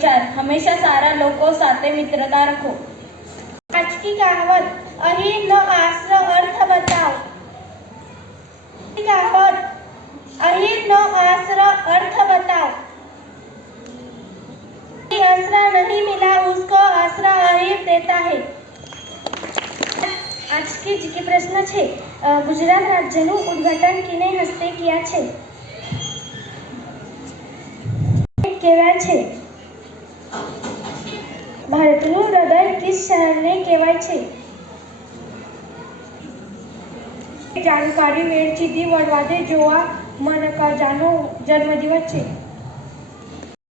विचार, हमेशा सारा लोको साथे मित्रता रखो। आज की कहावत, अहिर नो आसरा अर्थ बताओ। कहावत, अहिर नो आसरा अर्थ बताओ। आसरा नहीं मिला उसको आसरा अहिर देता है। आज के जीके प्रश्न छे, गुजरात राज्यનું ઉદ્ઘાટન કિને હસ્તે किया છે? કહેવાય છે? ભારતનું હૃદય કિસ શહેરને કહેવાય છે? જાણકારી વેચીથી વડવાદે જોવા મનકાજાનો જન્મદિવસ છે।